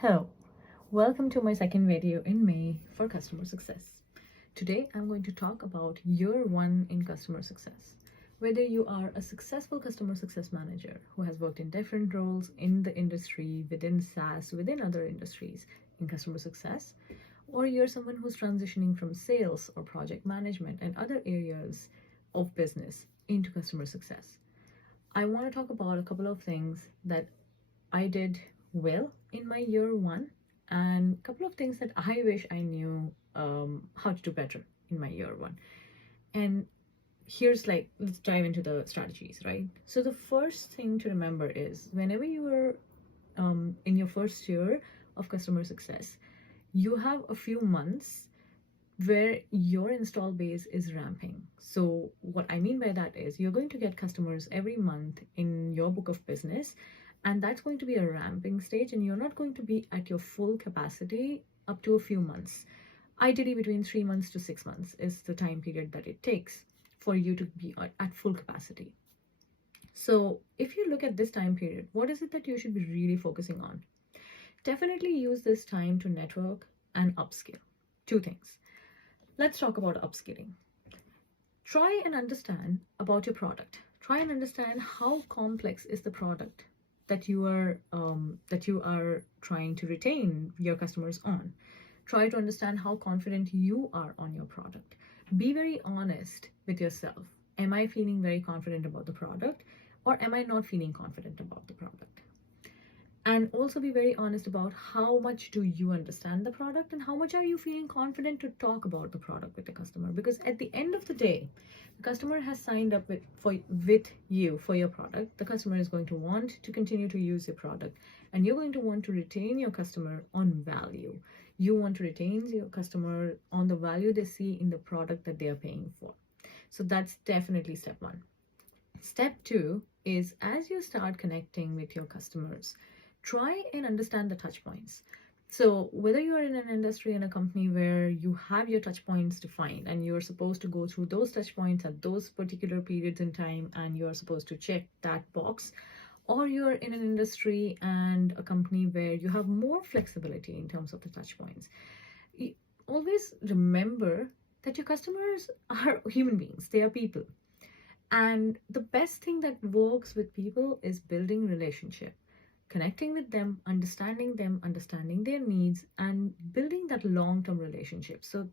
Hello, welcome to my second video in May for customer success. Today I'm going to talk about year one in customer success. Whether you are a successful customer success manager who has worked in different roles in the industry, within SaaS, within other industries in customer success, or you're someone who's transitioning from sales or project management and other areas of business into customer success. I want to talk about a couple of things that I did well in my year one and a couple of things that I wish I knew how to do better in my year one. And let's dive into the strategies, right? So the first thing to remember is whenever you are in your first year of customer success, you have a few months where your install base is ramping. So what I mean by that is you're going to get customers every month in your book of business, and that's going to be a ramping stage, and you're not going to be at your full capacity up to a few months. Ideally between 3 months to 6 months is the time period that it takes for you to be at full capacity. So if you look at this time period, what is it that you should be really focusing on? Definitely use this time to network and upskill. Two things. Let's talk about upskilling. Try and understand about your product. Try and understand how complex is the product that you are trying to retain your customers on. Try to understand how confident you are on your product. Be very honest with yourself. Am I feeling very confident about the product, or am I not feeling confident about the product? And also be very honest about how much do you understand the product and how much are you feeling confident to talk about the product with the customer. Because at the end of the day, the customer has signed up with you for your product. The customer is going to want to continue to use your product, and you're going to want to retain your customer on value. You want to retain your customer on the value they see in the product that they are paying for. So that's definitely step one. Step two is, as you start connecting with your customers, try and understand the touch points. So whether you are in an industry and a company where you have your touch points defined and you're supposed to go through those touch points at those particular periods in time and you're supposed to check that box, or you're in an industry and a company where you have more flexibility in terms of the touch points, always remember that your customers are human beings. They are people. And the best thing that works with people is building relationship, connecting with them, understanding their needs, and building that long-term relationship. So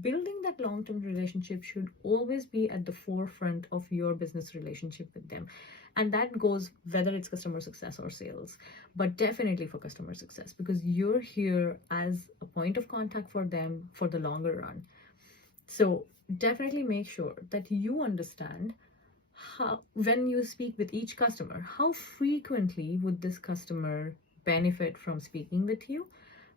building that long-term relationship should always be at the forefront of your business relationship with them. And that goes whether it's customer success or sales, but definitely for customer success, because you're here as a point of contact for them for the longer run. So definitely make sure that you understand how, when you speak with each customer, how frequently would this customer benefit from speaking with you,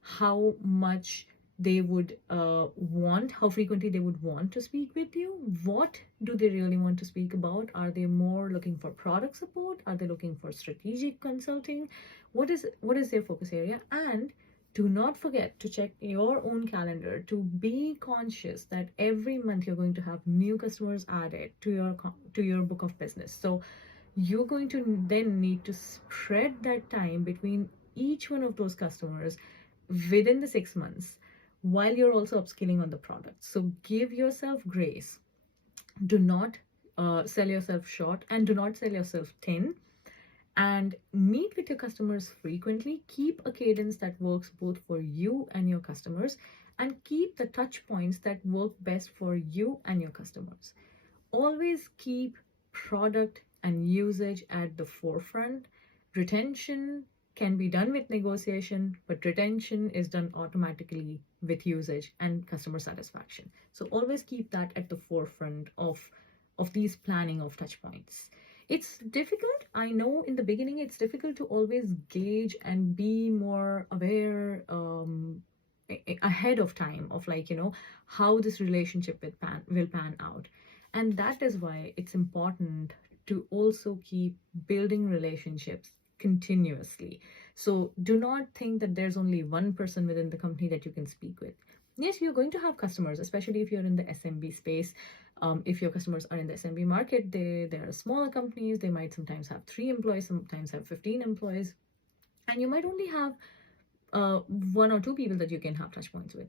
how much they would how frequently they would want to speak with you, what do they really want to speak about, are they more looking for product support, are they looking for strategic consulting, what is their focus area. And do not forget to check your own calendar to be conscious that every month you're going to have new customers added to your book of business. So you're going to then need to spread that time between each one of those customers within the 6 months while you're also upskilling on the product. So give yourself grace. Do not sell yourself short, and do not sell yourself thin. And meet with your customers frequently. Keep a cadence that works both for you and your customers, and keep the touch points that work best for you and your customers. Always keep product and usage at the forefront. Retention can be done with negotiation, but retention is done automatically with usage and customer satisfaction. So always keep that at the forefront of these planning of touch points. It's difficult. I know in the beginning it's difficult to always gauge and be more aware ahead of time of how this relationship will pan out. And that is why it's important to also keep building relationships continuously. So do not think that there's only one person within the company that you can speak with. Yes, you're going to have customers, especially if you're in the SMB space. If your customers are in the SMB market, they are smaller companies. They might sometimes have 3 employees, sometimes have 15 employees. And you might only have one or two people that you can have touch points with.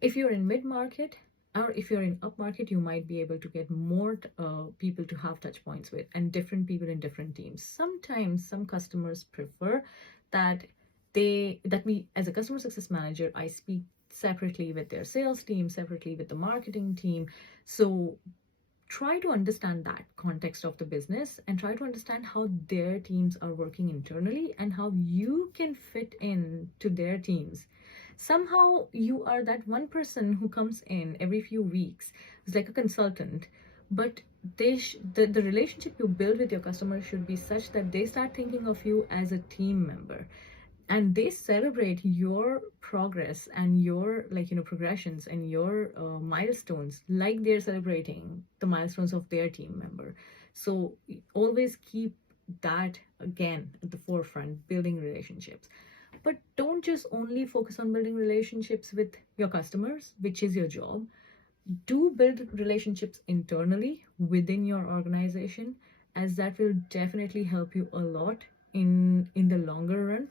If you're in mid-market or if you're in up-market, you might be able to get more people to have touch points with, and different people in different teams. Sometimes some customers prefer that we, as a customer success manager, I speak separately with their sales team, separately with the marketing team. So try to understand that context of the business and try to understand how their teams are working internally and how you can fit in to their teams. Somehow you are that one person who comes in every few weeks, it's like a consultant, but the relationship you build with your customer should be such that they start thinking of you as a team member, and they celebrate your progress and your progressions and your milestones like they're celebrating the milestones of their team member. So always keep that again at the forefront, building relationships. But don't just only focus on building relationships with your customers, which is your job. Do build relationships internally within your organization, as that will definitely help you a lot in the longer run.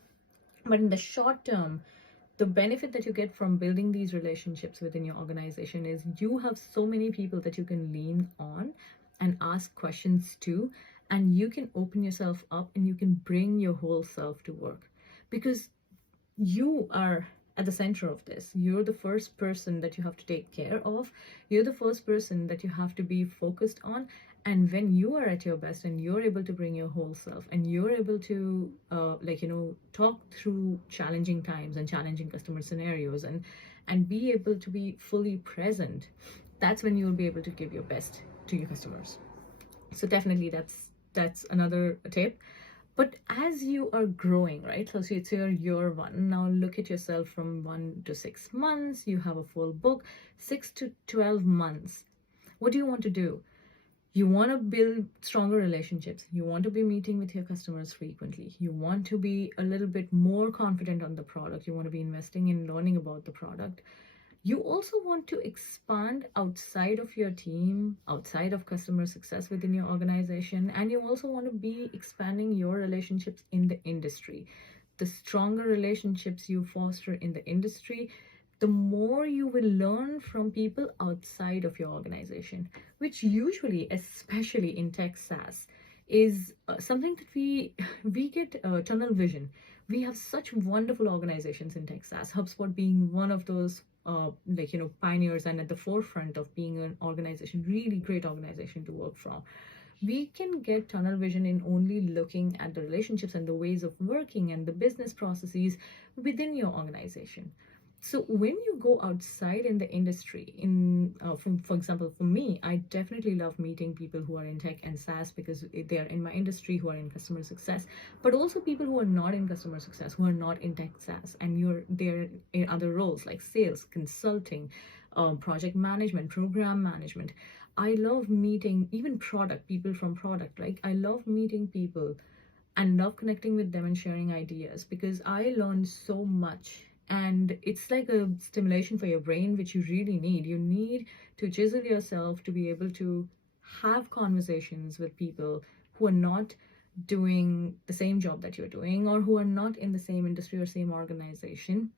But in the short term, the benefit that you get from building these relationships within your organization is you have so many people that you can lean on and ask questions to, and you can open yourself up and you can bring your whole self to work, because you are at the center of this. You're the first person that you have to take care of. You're the first person that you have to be focused on. And when you are at your best and you're able to bring your whole self and you're able to talk through challenging times and challenging customer scenarios and be able to be fully present, that's when you'll be able to give your best to your customers. So definitely that's another tip. But as you are growing, right? So it's your year one. Now look at yourself from 1 to 6 months. You have a full book, 6 to 12 months. What do you want to do? You want to build stronger relationships. You want to be meeting with your customers frequently. You want to be a little bit more confident on the product. You want to be investing in learning about the product. You also want to expand outside of your team, outside of customer success within your organization, and you also want to be expanding your relationships in the industry. The stronger relationships you foster in the industry, the more you will learn from people outside of your organization, which usually, especially in tech SaaS, is something that we get tunnel vision. We have such wonderful organizations in tech SaaS, HubSpot being one of those pioneers and at the forefront of being an organization, really great organization to work from. We can get tunnel vision in only looking at the relationships and the ways of working and the business processes within your organization. So when you go outside in the industry, for example, for me, I definitely love meeting people who are in tech and SaaS because they are in my industry, who are in customer success, but also people who are not in customer success, who are not in tech SaaS, and they're in other roles like sales, consulting, project management, program management. I love meeting even people from product. Like I love meeting people and love connecting with them and sharing ideas, because I learned so much. And it's like a stimulation for your brain, which you really need. You need to chisel yourself to be able to have conversations with people who are not doing the same job that you're doing, or who are not in the same industry or same organization.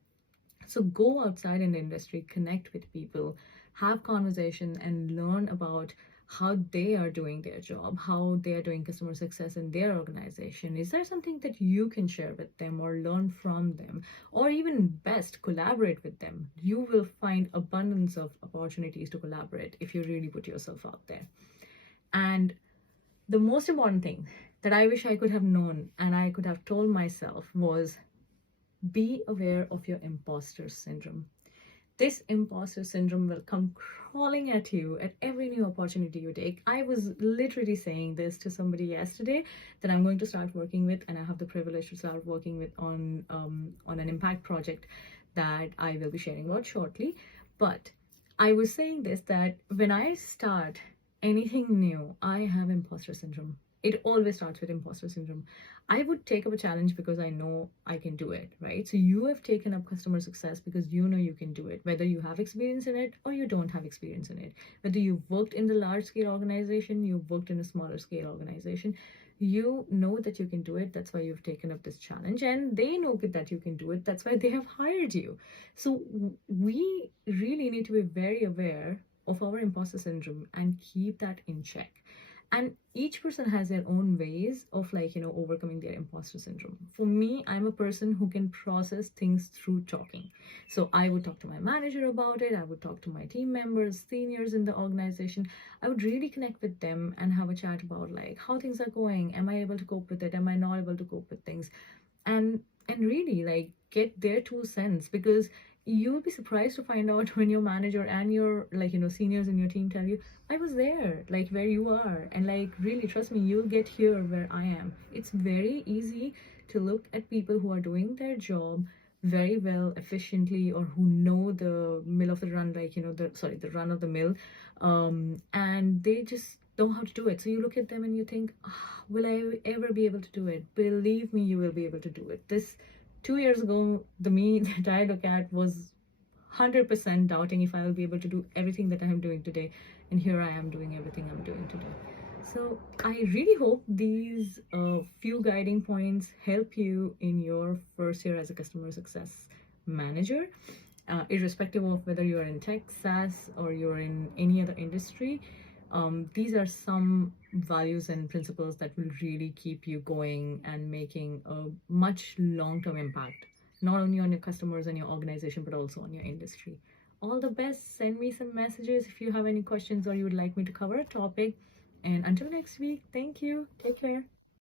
So go outside in the industry, connect with people, have conversations, and learn about how they are doing their job, how they are doing customer success in their organization. Is there something that you can share with them or learn from them, or even best, collaborate with them? You will find abundance of opportunities to collaborate if you really put yourself out there. And the most important thing that I wish I could have known and I could have told myself was, be aware of your imposter syndrome. This imposter syndrome will come crawling at you at every new opportunity you take. I was literally saying this to somebody yesterday that I'm going to start working with, and I have the privilege to start working with on an impact project that I will be sharing about shortly. But I was saying this, that when I start anything new, I have imposter syndrome. It always starts with imposter syndrome. I would take up a challenge because I know I can do it, right? So you have taken up customer success because you know you can do it, whether you have experience in it or you don't have experience in it, whether you've worked in the large scale organization, you've worked in a smaller scale organization, You know that you can do it. That's why you've taken up this challenge, and they know that you can do it. That's why they have hired you. So we really need to be very aware of our imposter syndrome and keep that in check. And each person has their own ways of, like, overcoming their imposter syndrome. For me, I'm a person who can process things through talking. So I would talk to my manager about it. I would talk to my team members, seniors in the organization. I would really connect with them and have a chat about, like, how things are going. Am I able to cope with it? Am I not able to cope with things? And really, like, get their 2 cents, because you will be surprised to find out when your manager and your, like, seniors in your team tell you, I was there, like, where you are. And, like, really, trust me, you'll get here where I am. It's very easy to look at people who are doing their job very well, efficiently, or who know the mill of the run, like, the run of the mill, and they just know how to do it. So you look at them and you think, "Ah, will I ever be able to do it?" Believe me, you will be able to do it. This 2 years ago, the me that I look at was 100% doubting if I will be able to do everything that I am doing today. And here I am doing everything I'm doing today. So I really hope these few guiding points help you in your first year as a customer success manager, irrespective of whether you're in tech, SaaS, or you're in any other industry. These are some values and principles that will really keep you going and making a much long-term impact, not only on your customers and your organization, but also on your industry. All the best. Send me some messages if you have any questions or you would like me to cover a topic. And until next week, thank you. Take care.